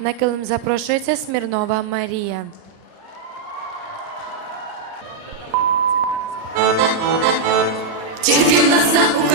На килим запрошується Смірнова Марія. Тільки нас на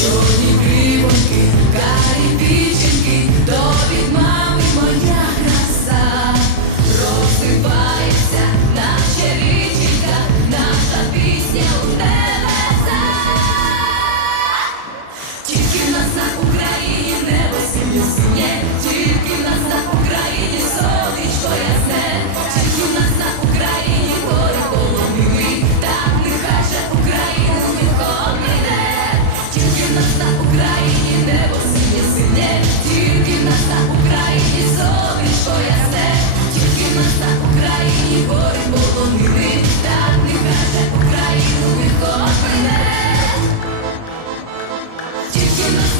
чорні крівоньки, карі до відмами моя краса, розсипається наша річенька, наша пісня у небеса. Тільки в нас на Україні небо сім'ю синє, тільки в нас.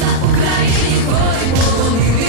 за Україні горьмо.